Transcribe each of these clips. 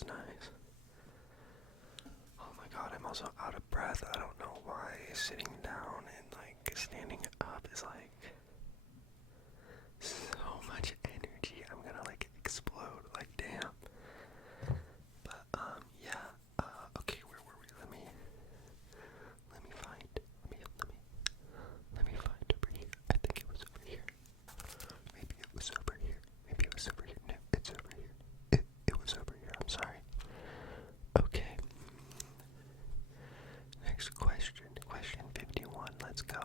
was nice. Oh my god, I'm also out of breath. I don't know why sitting down and like standing up is like so much energy. I'm gonna like explode. Like damn. But yeah. Okay, where were we? Let me find. Let me find over here. I think it was over here. Maybe it was over here. Maybe it was over here. No, it's over here. It was over here. I'm sorry. Okay. Next question. Question 51. Let's go.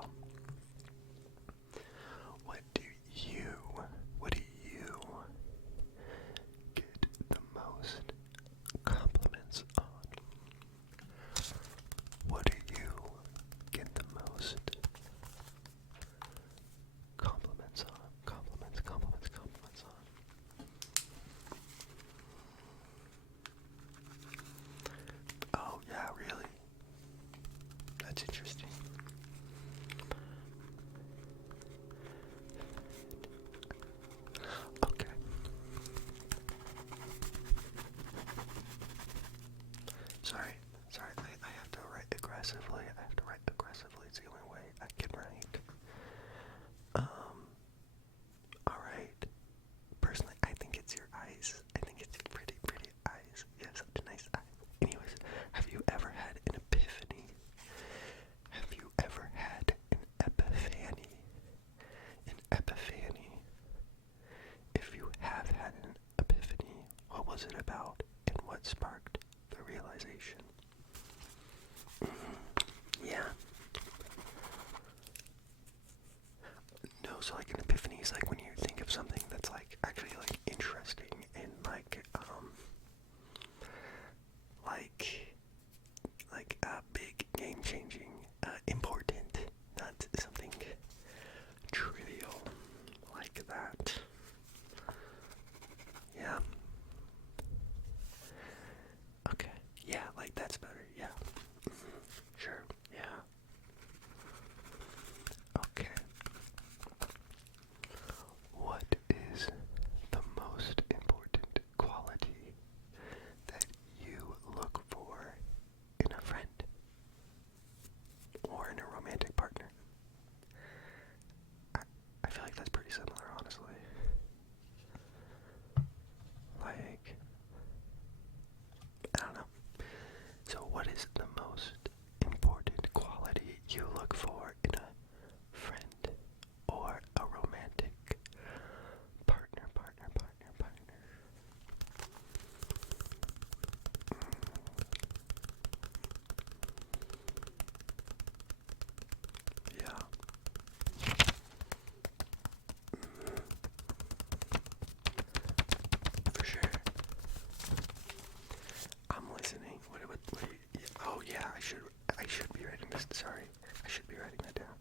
What do you get the most compliments on? What do you get the most compliments on? Compliments on. Oh, yeah, really? That's interesting. Okay. Sorry, I have to write aggressively. It's the only way I can write. Alright. Personally, I think it's your eyes. I think it's pretty eyes. You have such nice eyes. Anyways, have you ever had an epiphany? Have you ever had an epiphany? An epiphany. If you have had an epiphany, what was it about and what sparked the realization? Yeah. No, so like an epiphany is like when you think of something that's like actually like interesting and like big, game changing, important, not something trivial like that. Yeah. Okay. Yeah, like that's better. Yeah. Sure. Yeah. Okay. What is the most important quality that you look for in a friend or in a romantic partner? I feel like that's pretty similar, honestly. Like, I don't know. So what is the most important quality you look for in a friend or a romantic partner? Yeah. For sure. I'm listening. What oh yeah, I should be writing this. Sorry. I should be writing that down.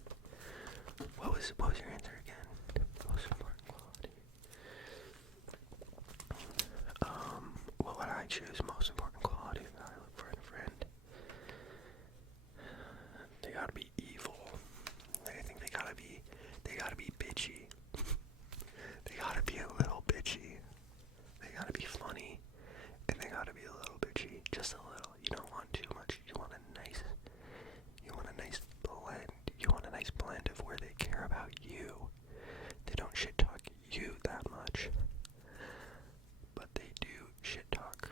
What was your answer again? Most important quality. What would I choose? Most important quality that I look for in a friend. They gotta be evil. I think they gotta be bitchy. They gotta be a little bitchy. They gotta be funny. And they gotta be a little bitchy. Just a little. You don't want too much. You want a nice blend. You want a nice blend of where they care about you. They don't shit talk you that much. But they do shit talk.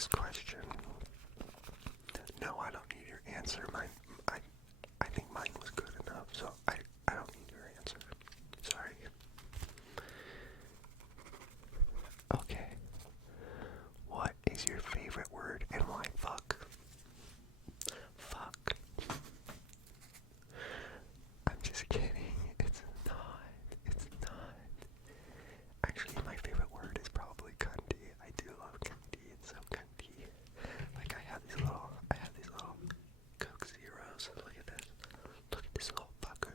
next question. No, I don't need your answer. I think mine was good enough, so I don't need your answer. Sorry. Okay. What is your favorite word and why fuck? Fuck. I'm just kidding. It's not. It's not. Actually, my favorite word is probably cunty. I do love cunty. It's so cunty. Like I have these little Coke Zeros. Look at this. Look at this little fucker.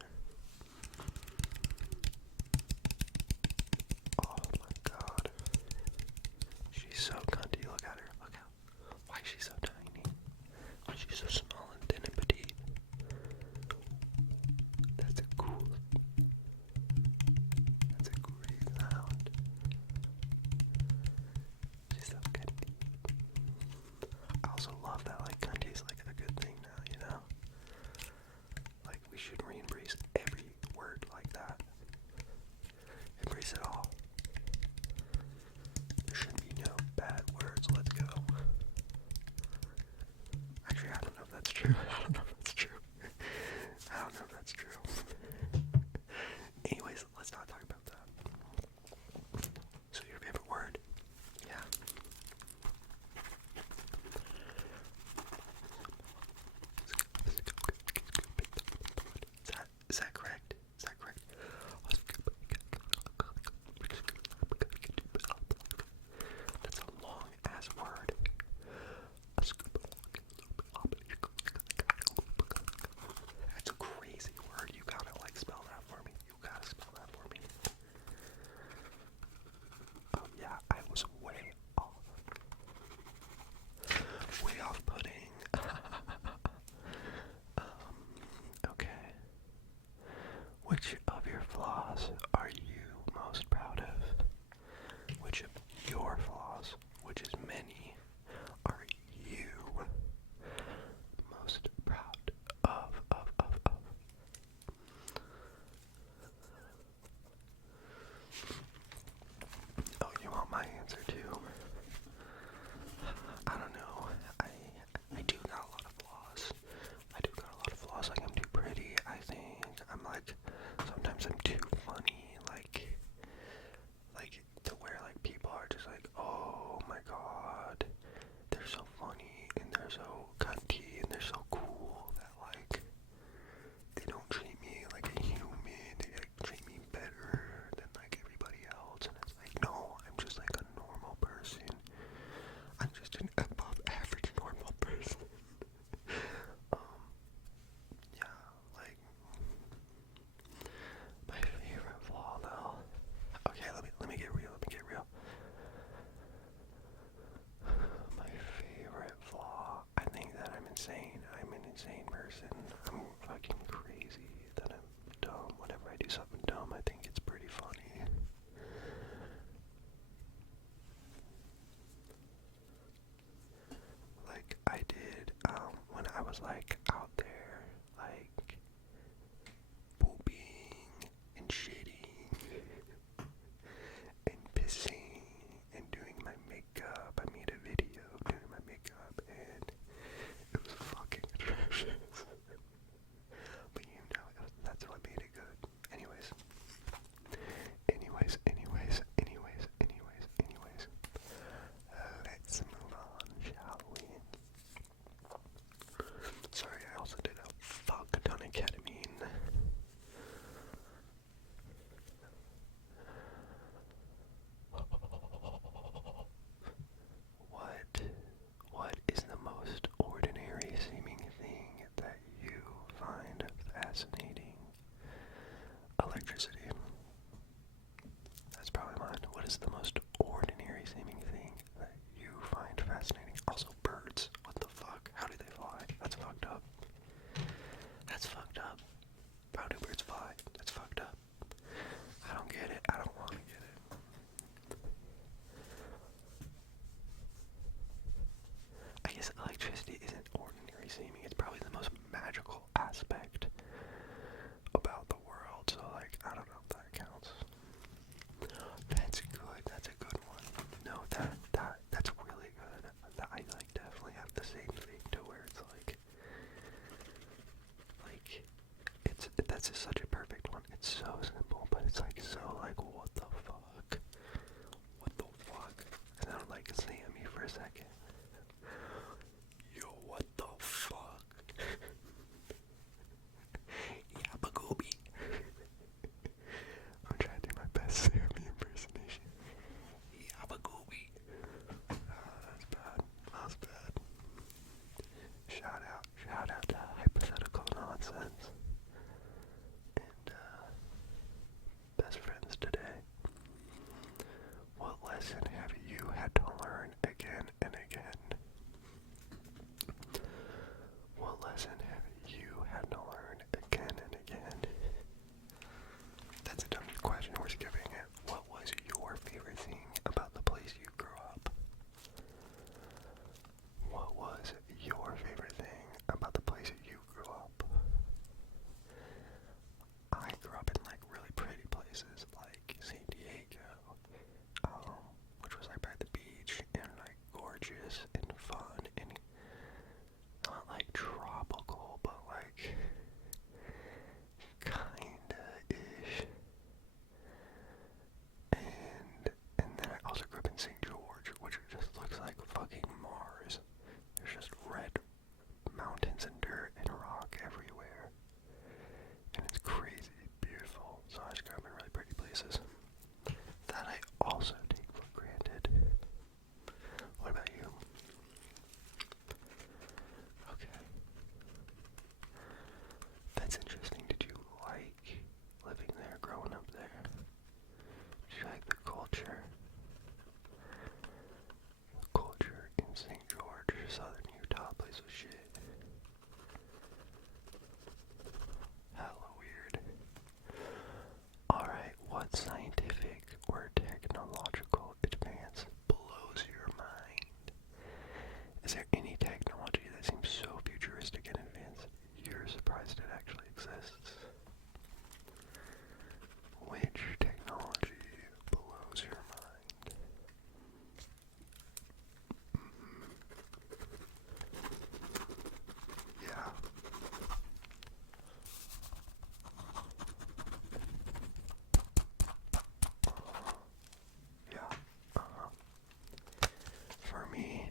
Oh my god. She's so cunty. Look at her. Look how. Why is she so tiny? Why is she so small and thin and petite? That's a cool. That's a great sound. She's so cunty. I also love that like cunty is like a good thing now, you know? Like we should re-embrace every word like that. Embrace it all. There should be no bad words. Let's go. Actually, I don't know if that's true. I don't know if that's true. I don't know if that's true. Anyways, let's not talk about that. So your favorite word? Yeah. Is that correct? Is that correct? That's a long ass word. That's a crazy word. You gotta like spell that for me. You gotta spell that for me. Oh yeah, I was way off. Way off putting. Okay. Which of your flaws are you most proud of? Which of your flaws, which is many, are you most proud of? Oh, you want my answer too? I don't know. I do got a lot of flaws. Like I'm too pretty, I think. I'm like, sometimes I'm too funny, like to where like people are just like, oh my god, they're so funny and they're so cunty and they're so cool that like they don't treat me like a human. They like treat me better than like everybody else, and it's like, no, I'm just like a normal person. I'm just an above average normal person. Yeah, like my favorite flaw. Priuses that I also take for granted. What about you? Okay. That's interesting. Did you like living there, growing up there? Did you like the culture? The culture in St. George, Southern Utah, place was shit. Hella weird. Alright, what scientific or technological advance blows your mind? Is there any technology that seems so futuristic and advanced you're surprised it actually exists? Which technology blows your mind? Yeah. Yeah. For me,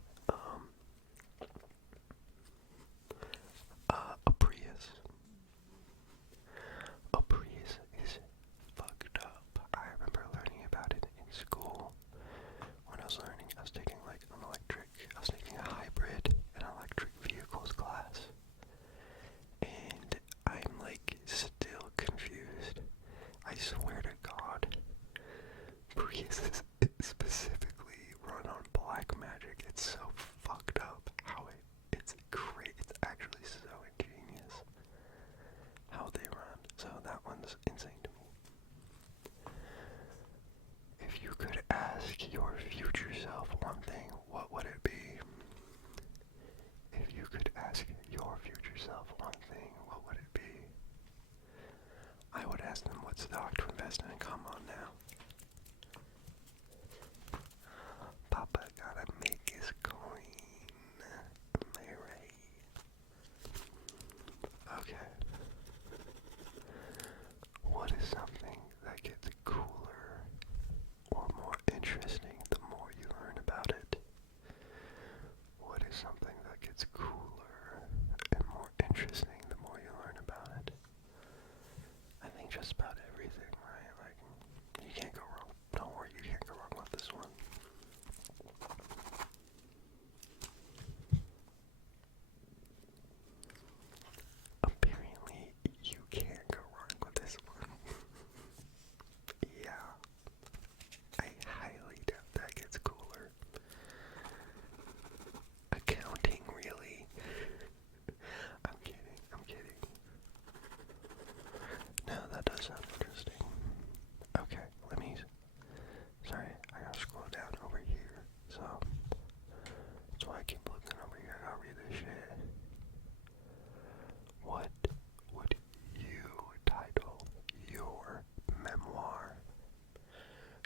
a Prius. A Prius is fucked up. I remember learning about it in school. When I was learning, I was taking I was taking a hybrid and electric vehicles class. And I'm still confused. I swear to God, Priuses specifically run on black magic. It's so fucked up how it's great. It's actually so ingenious how they run. So that one's insane to me. If you could ask your future self one thing, what would it be? If you could ask your future self one thing, what would it be? I would ask them what stock to invest in. Come on now. Papa gotta make his coin. Am I right? Okay. What is something that gets cooler or more interesting the more you learn about it? What is something that gets cooler and more interesting the more you learn about it? I think just about everything, right? You can't go wrong. Don't worry, you can't go wrong with this one. Apparently, you can't go wrong with this one. Yeah. I highly doubt that gets cooler. Accounting, really? I'm kidding. No, that does sound interesting. Okay, sorry, I gotta scroll down over here, so that's why I keep looking over here. I gotta read this shit. What would you title your memoir?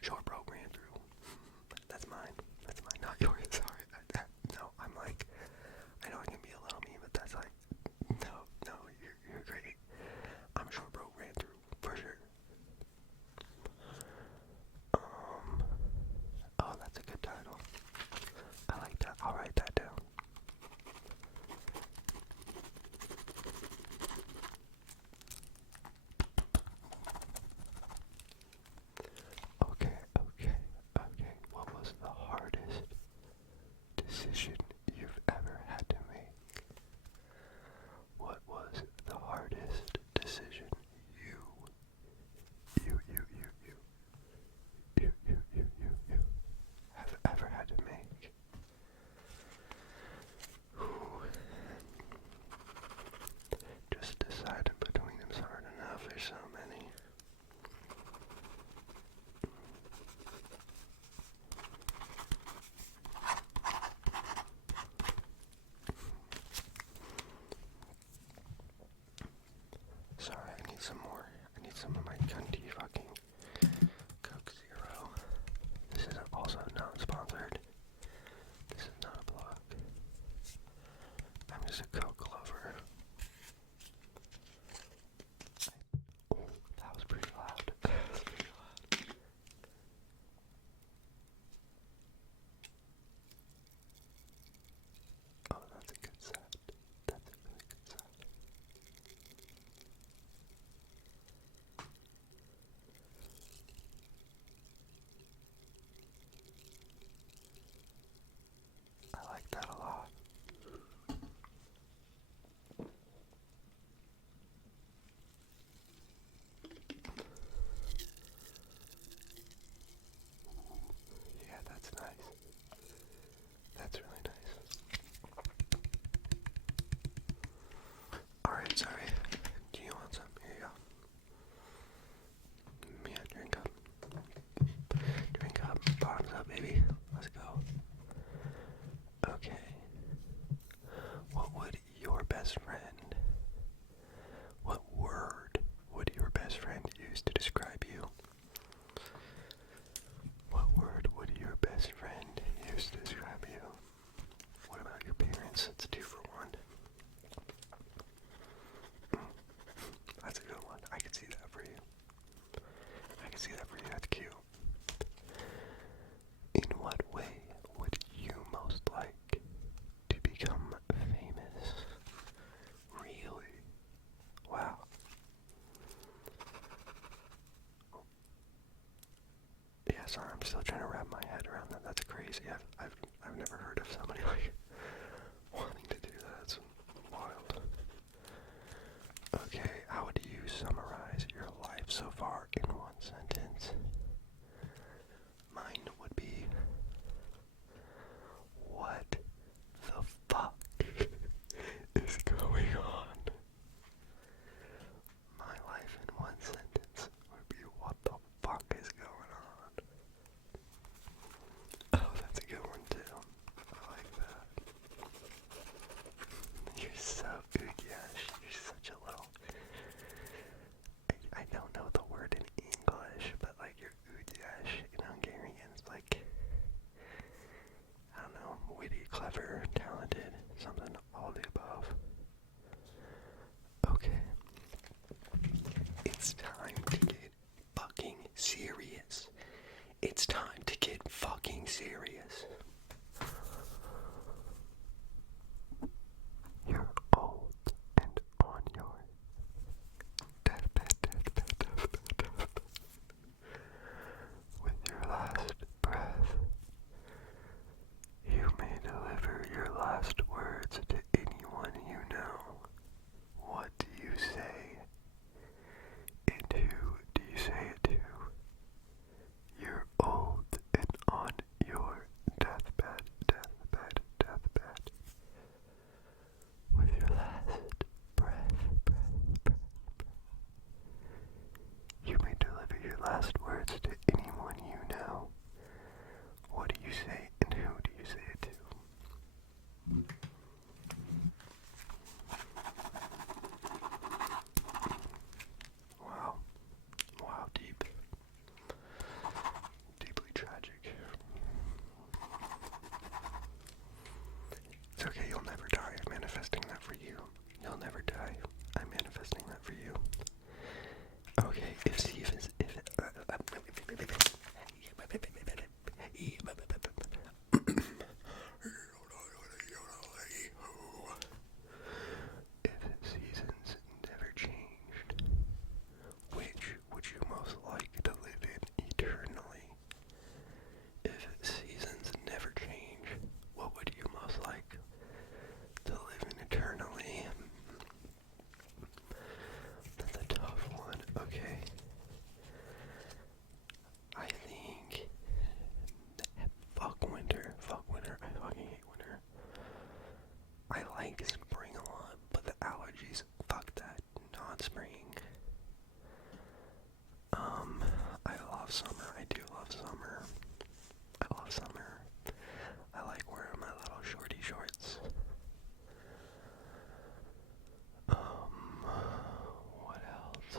Short bro ran through. That's mine, not yours, sorry. No, I know I can be a little mean, but that's no, you're great. I'm a short bro ran through, for sure. Oh, that's a good title. I like that. I'll write that down. Okay. What was the hardest decision you've ever had to make? What was the hardest decision you have ever had to make? Just deciding between them's hard enough. There's so many. Sorry, I need some more. I need some of my cunty fucking Coke Zero. This is also not sponsored. This is not a plug. I'm just a Coke lover. Oh, that was pretty loud. Oh, that's a good set. That's a really good set. sorry, I'm still trying to wrap my head around that. That's crazy. I've never heard of somebody like wanting to do that. It's wild. Okay, how would you summarize your life so far in one sentence? Mine would be, what the fuck is going on? My life in one sentence would be, what the fuck is going on? Oh, that's a good one too. I like that. You're so oogiash. You're such a little... I don't know the word in English, but like you're oogiash in Hungarian. It's like, I don't know, witty, clever, talented, something, all the above. Okay. It's time to get fucking serious. It's time to get fucking serious. You're old and on your deathbed. With your last breath, you may deliver your last words to anyone you know. What do you say? And who do you say it to? You're old and on your deathbed. With your last breath. You may deliver your last words to anyone you know. What do you say and who do you say it to? Wow. Wow, deep. Deeply tragic. It's okay, you'll never die. I'm manifesting that for you. You'll never die. I'm manifesting that for you. Okay, if Stevens, if seasons never changed, which would you most like to live in eternally? If seasons never change, what would you most like to live in eternally? That's a tough one. Okay. I think fuck winter. I fucking hate winter. I like spring a lot, but the allergies, fuck that. Not spring. I love summer. I do love summer. I love summer. I like wearing my little shorty shorts. What else?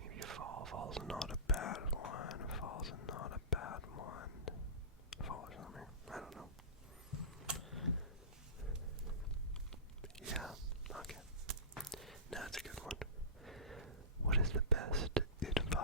Maybe fall. Fall's not a bad one. Fall's not a bad one. Fall or summer. I don't know. Yeah. Okay. No, that's a good one. What is the best advice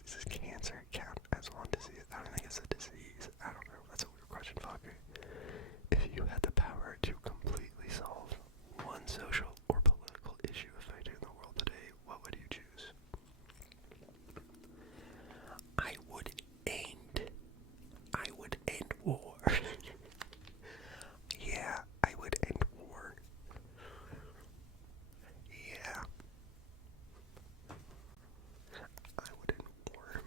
does cancer count as one disease? I don't think it's a disease. I don't know. That's a weird question, fucker. If you had the power to completely solve one social or political issue affecting the world today, what would you choose? I would end war. Yeah, I would end war. Yeah. I would end war.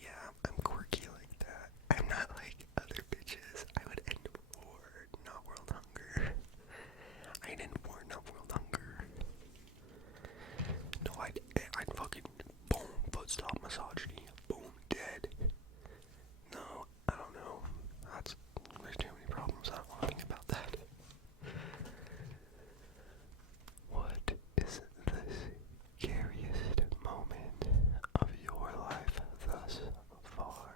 Yeah, I'm quirky like that. I'm not like other bitches. I would end war, not world hunger. I'd end war, not world hunger. No, I'd fucking boom, foot stop misogyny, boom, dead. No, I don't know. There's too many problems. I don't want to think about that. What is the scariest moment of your life thus far?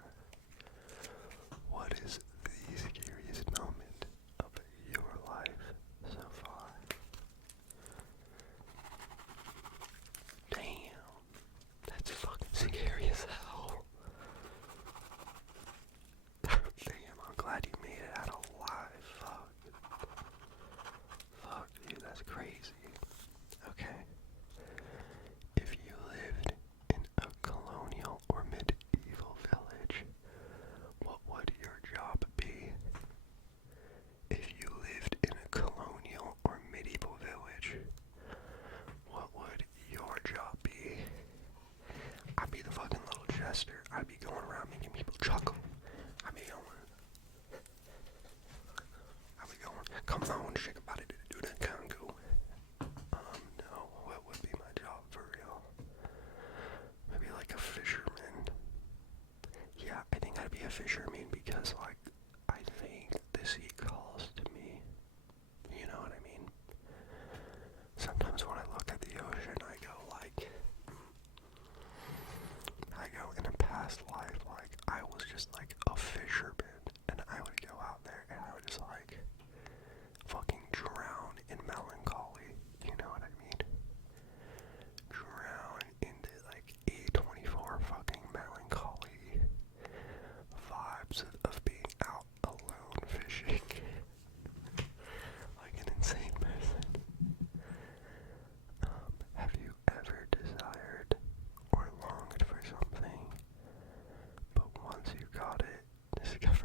What is the scariest moment of your life so far? Damn, that's fucking scary as hell. Damn, I'm glad you made it out alive. Fuck, dude, that's crazy. Okay. If you lived in a colonial or medieval village, what would your job be? If you lived in a colonial or medieval village, what would your job be? I'd be the fucking little jester. I'd be going around making people chuckle. I'd be going, come on, shake about it, do that Congo. No, what would be my job for real? Maybe like a fisherman. Yeah, I think I'd be a fisherman because, like, I think the sea calls to me. You know what I mean? Sometimes when I look at the ocean, I go, in a past life, like, I was just, like, a fisherman, and I would go out there, and I would just, like, fucking drown in melancholy, you know what I mean? Drown into, like, A24 fucking melancholy vibes of being out alone fishing. Like an insane person. Have you ever desired or longed for something, but once you got it, discovered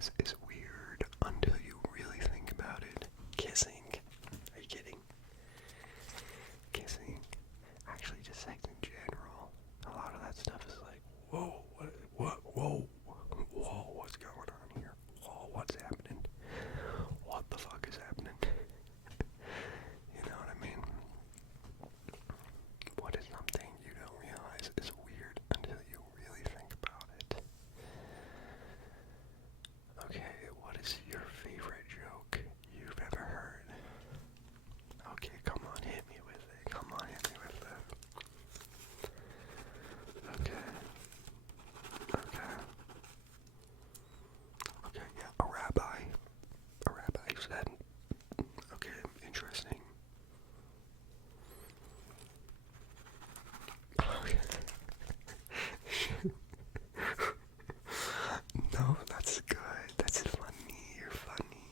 is weird until you really think about it. Kissing. Are you kidding? Kissing. Actually, just sex in general. A lot of that stuff is like, whoa, whoa, what's going on here? Whoa, what's happening? What the fuck is happening? You know what I mean? What is something you don't realize is weird until you really think about it? Okay, what is your favorite joke you've ever heard? Okay, come on, hit me with it. Come on, hit me with it. Okay. Okay, yeah, a rabbi said, okay, interesting. Okay. No, that's good. That's funny. You're funny.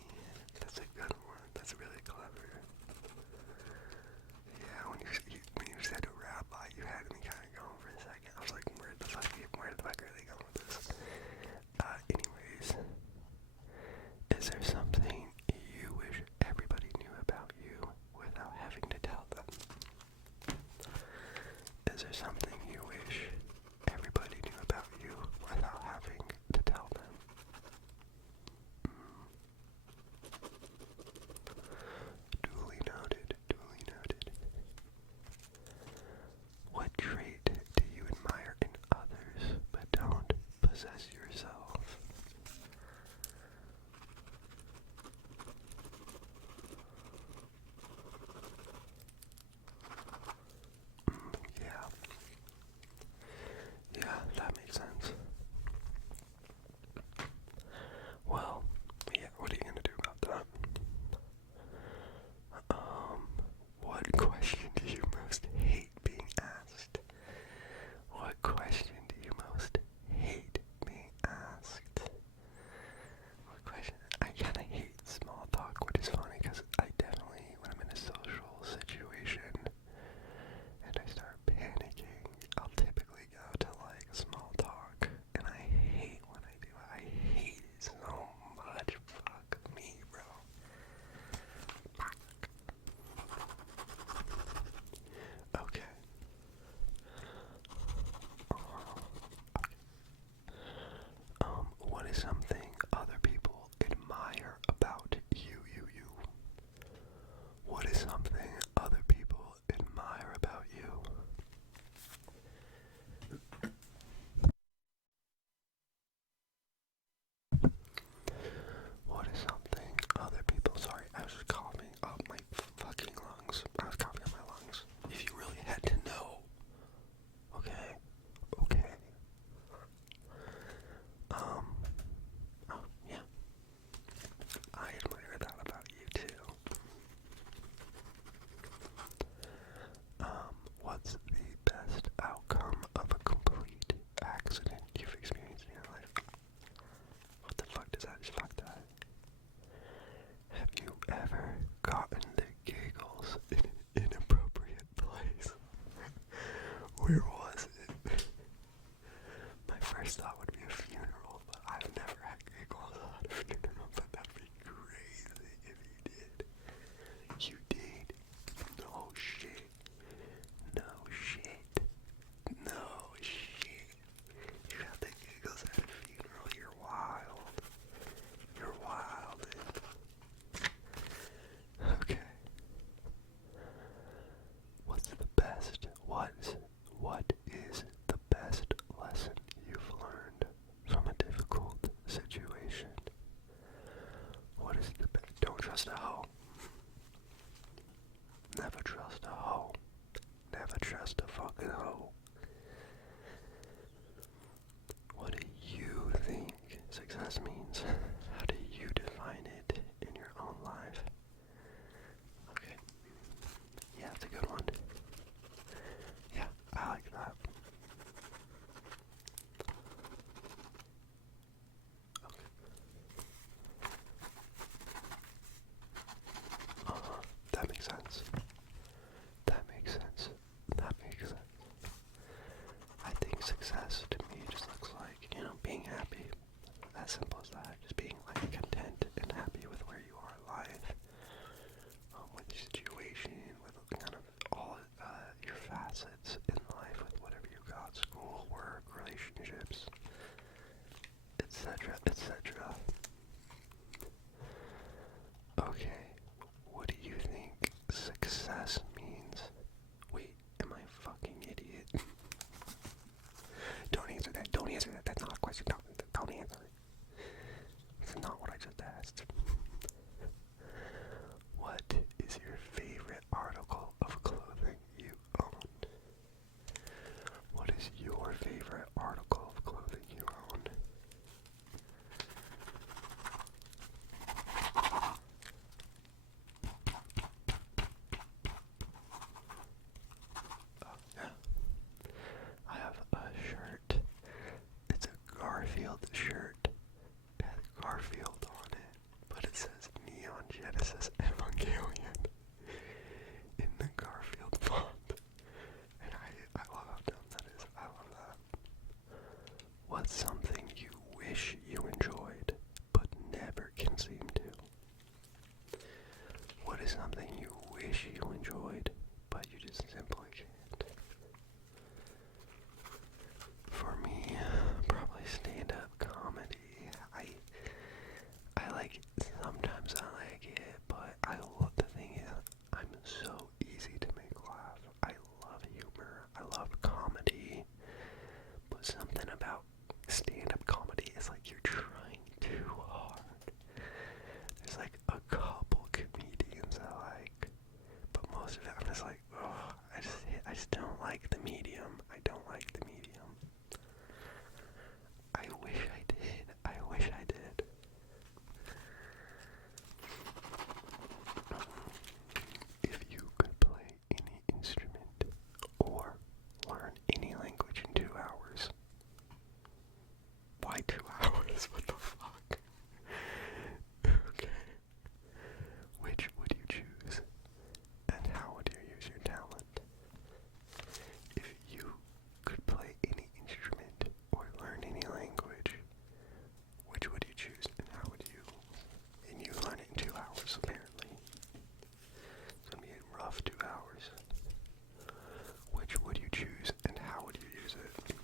That's a good one. That's really clever. Yeah, when you said a rabbi, you had me kind of going for a second. I was like, where the fuck are they going with this? Anyways, is there something you wish everybody knew about you without having to tell them? Is there something you wish everybody knew about you without having to tell them? Duly noted, duly noted. What trait do you admire in others but don't possess yourself? Yeah. Yeah, that makes sense. Well, yeah, what are you gonna do about that? What question do you most hate being asked? What question do you most hate being asked? What question? I kinda hate small talk, which is funny because I definitely, when I'm in a social situation and I start panicking, I'll typically go to like small talk, and I hate when I do it. I hate it so much. Fuck me, bro. Okay. What is something other people admire about you? What is something other people admire about you? What is something other people... Sorry, I was just coughing up my fucking lungs. I was coughing up my lungs. If you really had to know. Okay. Oh, yeah. I admire that about you too. What's the best outcome of a complete accident you've experienced in your life? What the fuck does that? Just fuck that. Have you ever gotten the giggles in an inappropriate place? Where was it? My first thought would be a funeral, but I've never had giggles at a funeral, but that'd be crazy if you did. You did? No shit. No shit. No shit. You got the giggles at a funeral. You're wild. You're wild. Okay. What's the best? What is the best lesson you've learned etc. Okay, what do you think success means? Wait, am I a fucking idiot? Don't answer that, don't answer that, that's not a question, don't answer it. It's not what I just asked. What is your favorite article of clothing you own? What is your favorite article of clothing you own? Oh, yeah. I have a shirt. It's a Garfield shirt. It has Garfield on it, but it says Neon Genesis Evangelion in the Garfield font. And I love how dumb that is. I love that. What's something you wish you enjoyed, but never can seem to? What is something you wish you enjoyed, but you just simply can't? For me, probably stand-up comedy. I like, sometimes I like it, but I love, the thing is, I'm so easy to make laugh. I love humor, I love comedy, but something about stand-up comedy is like you're trying too hard. There's like a couple comedians I like, but most of it I'm just like, oh, I just don't like the medium. I don't like the medium. I wish I did. I wish I did. If you could play any instrument or learn any language in 2 hours, why 2 hours? What the fuck? Okay. Which would you choose? And how would you use your talent? If you could play any instrument or learn any language, which would you choose and how would you? And you learn it in 2 hours, apparently. It's gonna be a rough 2 hours. Which would you choose and how would you use it?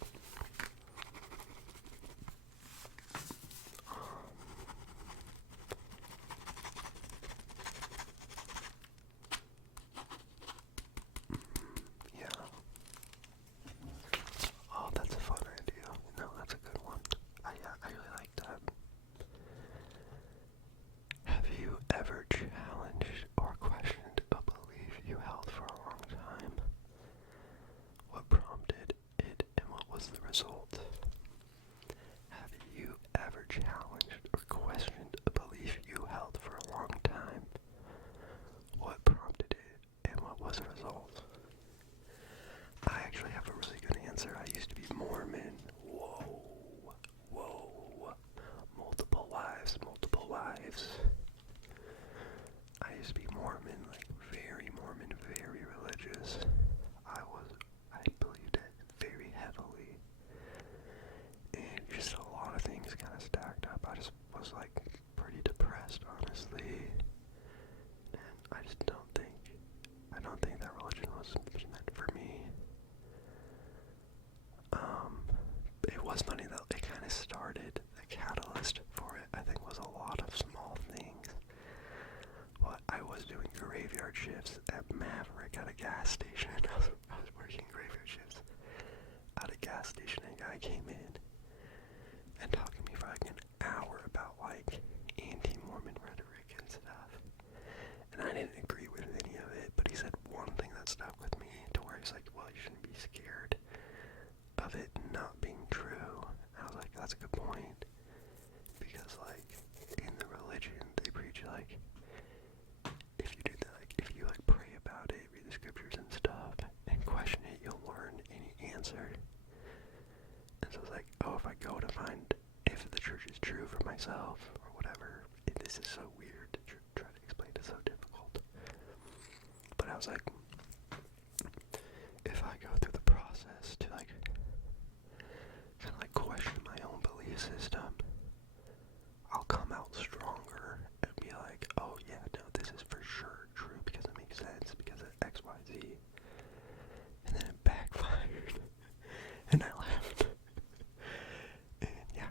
Yeah. Oh, that's a fun idea. No, that's a good one. I really like that. Have you ever challenged or questioned a belief you held for a long time? What prompted it and what was the result? Have you ever challenged or questioned a belief you held for a long time? What prompted it and what was the result? I actually have a really good answer. I used to be Mormon. Whoa. Multiple wives. I used to be Mormon, like very Mormon, very religious. I believed it very heavily. And just a lot of things kind of stacked up. I just was like pretty depressed, honestly. And I don't think that religion was meant for me. It was funny though, it kind of started, the catalyst for it, I think, was a lot of small things. But I was doing graveyard shifts at Maverick at a gas station. I was working graveyard shifts at a gas station, and a guy came in and talked to me for like an hour about like anti-Mormon rhetoric and stuff. And I didn't agree with any of it, but he said one thing that stuck with me to where he's like, well, you shouldn't be scared of it not being true. And I was like, that's a good point. Because like in the religion they preach like if you do that, like if you like pray about it, read the scriptures and stuff, and question it, you'll learn any answer. And so I was like, oh, if I go to find if the church is true for myself or whatever, this is so weird to try to explain, it's so difficult. But I was like, if I go through the process to like kind of like question my own belief system, I'll come out stronger and be like, oh yeah, no, this is for sure true because it makes sense because of X, Y, Z. And then it backfired. And I left. And yeah,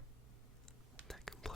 that completely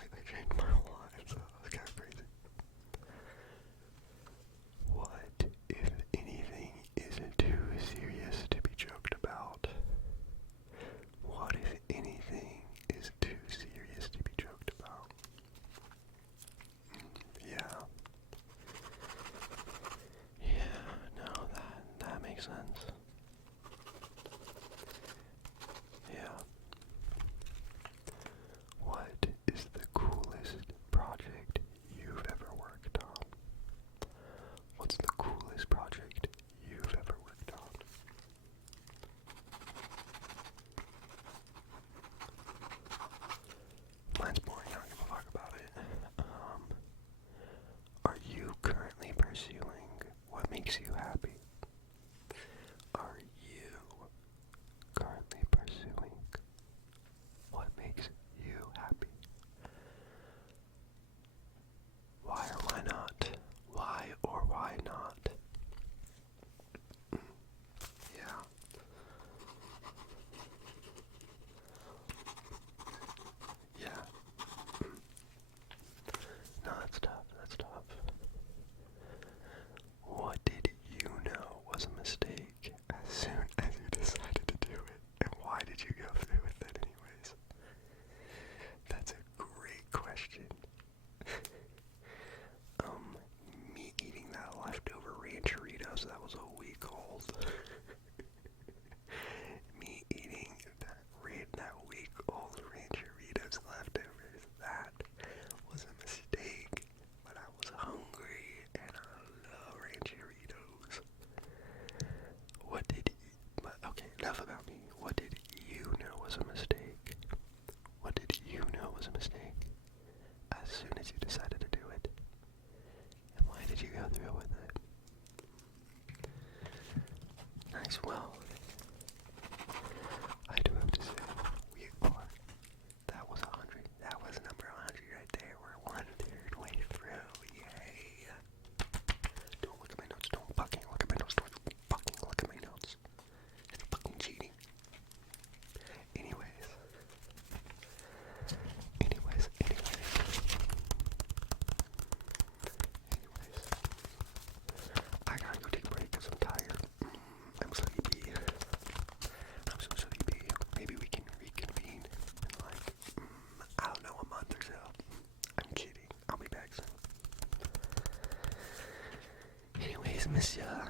miss ya.